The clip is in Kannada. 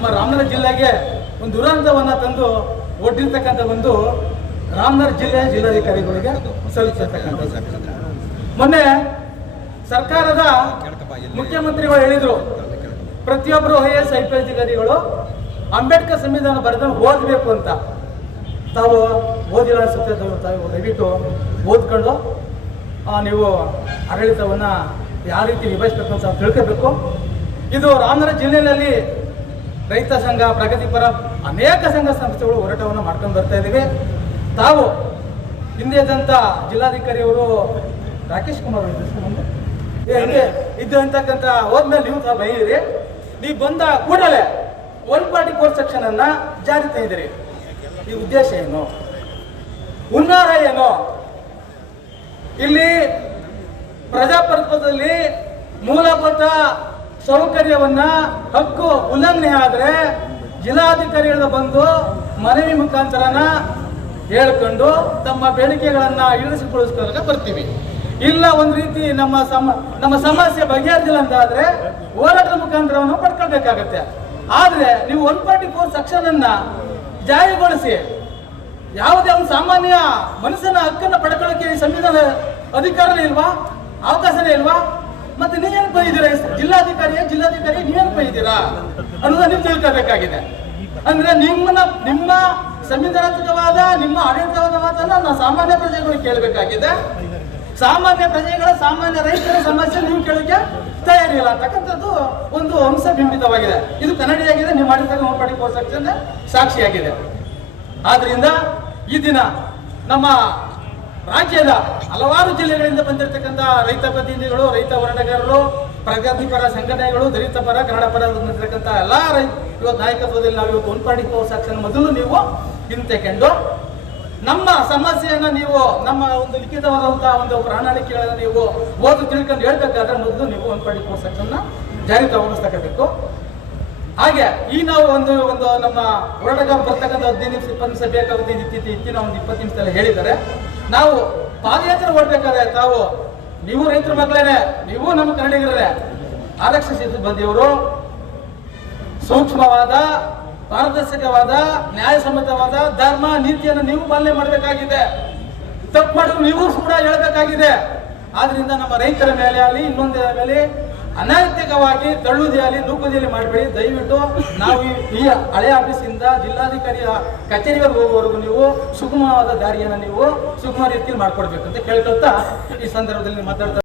ನಮ್ಮ ರಾಮನಗರ ಜಿಲ್ಲೆಗೆ ಒಂದು ದುರಂತವನ್ನು ತಂದು ಒಡ್ಡಿರ್ತಕ್ಕಂಥ ಒಂದು ರಾಮನಗರ ಜಿಲ್ಲೆಯ ಜಿಲ್ಲಾಧಿಕಾರಿಗಳಿಗೆ ಸಲ್ಲಿಸಿರ್ತಕ್ಕಂಥ ಮೊನ್ನೆ ಸರ್ಕಾರದ ಮುಖ್ಯಮಂತ್ರಿಗಳು ಹೇಳಿದ್ರು, ಪ್ರತಿಯೊಬ್ಬರು IAS IPS ಅಧಿಕಾರಿಗಳು ಅಂಬೇಡ್ಕರ್ ಸಂವಿಧಾನ ಬರೆದನ್ನು ಓದಬೇಕು ಅಂತ. ತಾವು ಓದಿಲ್ಲ ಅನ್ಸುತ್ತೆ, ತಾವು ದಯವಿಟ್ಟು ಓದ್ಕೊಂಡು ನೀವು ಆಡಳಿತವನ್ನು ಯಾವ ರೀತಿ ನಿಭಾಯಿಸಬೇಕು ಅಂತ ತಿಳ್ಕೋಬೇಕು. ಇದು ರಾಮನಗರ ಜಿಲ್ಲೆಯಲ್ಲಿ ರೈತ ಸಂಘ, ಪ್ರಗತಿಪರ ಅನೇಕ ಸಂಘ ಸಂಸ್ಥೆಗಳು ಹೋರಾಟವನ್ನು ಮಾಡ್ಕೊಂಡು ಬರ್ತಾ ಇದ್ದೀವಿ. ತಾವು ಹಿಂದೆ ಇದ್ದಂಥ ಜಿಲ್ಲಾಧಿಕಾರಿಯವರು ರಾಕೇಶ್ ಕುಮಾರ್ ಇದ್ದು ಅಂತಕ್ಕಂಥ ಹೋದ್ಮೇಲೆ ನೀವು ಸಹ ಬೈದಿರಿ. ನೀವು ಬಂದ ಕೂಡಲೇ 144 ಸೆಕ್ಷನ್ ಅನ್ನ ಜಾರಿ ತಂದಿದ್ದೀರಿ. ಈ ಉದ್ದೇಶ ಏನು, ಹುನ್ನಾರ ಏನು? ಇಲ್ಲಿ ಪ್ರಜಾಪ್ರಭುತ್ವದಲ್ಲಿ ಮೂಲಭೂತ ಸೌಕರ್ಯವನ್ನ ಹಕ್ಕು ಉಲ್ಲಂಘನೆ ಆದರೆ ಜಿಲ್ಲಾಧಿಕಾರಿಗಳು ಬಂದು ಮನವಿ ಮುಖಾಂತರನ ಹೇಳ್ಕೊಂಡು ತಮ್ಮ ಬೇಡಿಕೆಗಳನ್ನ ಈಡೇರಿಸಿಕೊಳ್ಳಿಸ್ಕೊಳ್ಳೋಕೆ ಬರ್ತೀವಿ. ಇಲ್ಲ ಒಂದು ರೀತಿ ನಮ್ಮ ಸಮಸ್ಯೆ ಬಗೆಹರಿದಿಲ್ಲ ಅಂತಾದ್ರೆ ಹೋರಾಟದ ಮುಖಾಂತರವನ್ನು ಪಡ್ಕೊಳ್ಬೇಕಾಗತ್ತೆ. ಆದ್ರೆ ನೀವು 144 ಸೆಕ್ಷನ್ ಅನ್ನ ಜಾರಿಗೊಳಿಸಿ ಯಾವುದೇ ಒಂದು ಸಾಮಾನ್ಯ ಮನುಷ್ಯನ ಹಕ್ಕನ್ನು ಪಡ್ಕೊಳ್ಳೋಕೆ ಸಂವಿಧಾನ ಅಧಿಕಾರನೇ ಇಲ್ವಾ, ಅವಕಾಶನೇ ಇಲ್ವಾ? ಮತ್ತೆ ನೀವೇನು ಬೈದಿರಾ? ಜಿಲ್ಲಾಧಿಕಾರಿ ನೀವೇನು ಬೈದಿರಾ ಅನ್ನೋದನ್ನ ನೀವು ತಿಳ್ಕೋಬೇಕಾಗಿದೆ. ಅಂದ್ರೆ ನಿಮ್ಮ ಸಂವಿಧಾನಾತ್ಮಕವಾದ ನಿಮ್ಮ ಆಡಳಿತವಾದ ಮಾತನ್ನ ಸಾಮಾನ್ಯ ಪ್ರಜೆಗಳು ಕೇಳಬೇಕಾಗಿದೆ. ಸಾಮಾನ್ಯ ಪ್ರಜೆಗಳ, ಸಾಮಾನ್ಯ ರೈತರ ಸಮಸ್ಯೆ ನೀವು ಕೇಳೋಕೆ ತಯಾರಿಲ್ಲ ಅಂತಕ್ಕಂಥದ್ದು ಒಂದು ಅಂಶ ಬಿಂಬಿತವಾಗಿದೆ. ಇದು ಕನ್ನಡಿಯಾಗಿದೆ, ನೀವು ಮಾಡಿದಾಗ 144 ಸೆಕ್ಷನ್ ಸಾಕ್ಷಿಯಾಗಿದೆ. ಆದ್ರಿಂದ ಈ ದಿನ ನಮ್ಮ ರಾಜ್ಯದ ಹಲವಾರು ಜಿಲ್ಲೆಗಳಿಂದ ಬಂದಿರತಕ್ಕಂಥ ರೈತ ಪ್ರತಿನಿಧಿಗಳು, ರೈತ ಹೋರಾಟಗಾರರು, ಪ್ರಗತಿಪರ ಸಂಘಟನೆಗಳು, ದಲಿತ ಪರ, ಕನ್ನಡ ಪರ ಬಂದಿರತಕ್ಕಂಥ ಎಲ್ಲ ಇವತ್ತು ನಾಯಕತ್ವದಲ್ಲಿ ನಾವು ಇವತ್ತು 144 ಸೆಕ್ಷನ್ ಮೊದಲು ನೀವು ಹಿಂತೆಕೊಂಡು ನಮ್ಮ ಸಮಸ್ಯೆಯನ್ನ ನೀವು ನಮ್ಮ ಒಂದು ಲಿಖಿತವಾದಂತಹ ಒಂದು ಪ್ರಣಾಳಿಕೆಗಳನ್ನ ನೀವು ಓದು ತಿಳ್ಕೊಂಡು ಹೇಳ್ಬೇಕಾದ್ರೆ ಮೊದಲು ನೀವು 144 ಸೆಕ್ಷನ್ ಜಾರಿ ತಗೊಂಡಿಸ್ತಬೇಕು. ಹಾಗೆ ಈ ನಾವು ಒಂದು ನಮ್ಮ ಹೋರಾಟಗಾರ ಬರ್ತಕ್ಕಂಥ 15 ನಿಮಿಷ 20 ನಿಮಿಷ ಬೇಕಾಗುತ್ತೆ, ಇತ್ತಿನ ಒಂದು 20 ನಿಮಿಷದಲ್ಲಿ ಹೇಳಿದ್ದಾರೆ. ನಾವು ಪಾದಯಾತ್ರೆ ಓಡಬೇಕಾದ್ರೆ ನೀವು ರೈತರ ಮಕ್ಕಳೇನೆ, ನೀವು ನಮ್ಮ ಕನ್ನಡಿಗರೇ, ಆರಕ್ಷಕ ಸಿಬ್ಬಂದಿಯವರು ಸೂಕ್ಷ್ಮವಾದ, ಪಾರದರ್ಶಕವಾದ, ನ್ಯಾಯಸಮ್ಮತವಾದ ಧರ್ಮ ನೀತಿಯನ್ನು ನೀವು ಪಾಲನೆ ಮಾಡಬೇಕಾಗಿದೆ. ತಪ್ಪು ಮಾಡಿದ್ರು ನೀವು ಕೂಡ ಹೇಳಬೇಕಾಗಿದೆ. ಆದ್ರಿಂದ ನಮ್ಮ ರೈತರ ಮೇಲೆ ಆಗಲಿ ಇನ್ನೊಂದರ ಮೇಲೆ ಅನೈತಿಕವಾಗಿ ತಳ್ಳುದಿಯಾಗಲಿ ನೂಕುದಿಯಲ್ಲಿ ಮಾಡಬೇಡಿ. ದಯವಿಟ್ಟು ನಾವು ಈ ಹಳೆ ಆಫೀಸಿಂದ ಜಿಲ್ಲಾಧಿಕಾರಿಯ ಕಚೇರಿಗೆ ಹೋಗುವವರೆಗೂ ನೀವು ಸುಗಮವಾದ ದಾರಿಯನ್ನು ನೀವು ಸುಗಮ ರೀತಿಯಲ್ಲಿ ಮಾಡ್ಕೊಡ್ಬೇಕು ಅಂತ ಕೇಳ್ಕೊಳ್ತಾ ಈ ಸಂದರ್ಭದಲ್ಲಿ ಮಾತಾಡ್ತಾ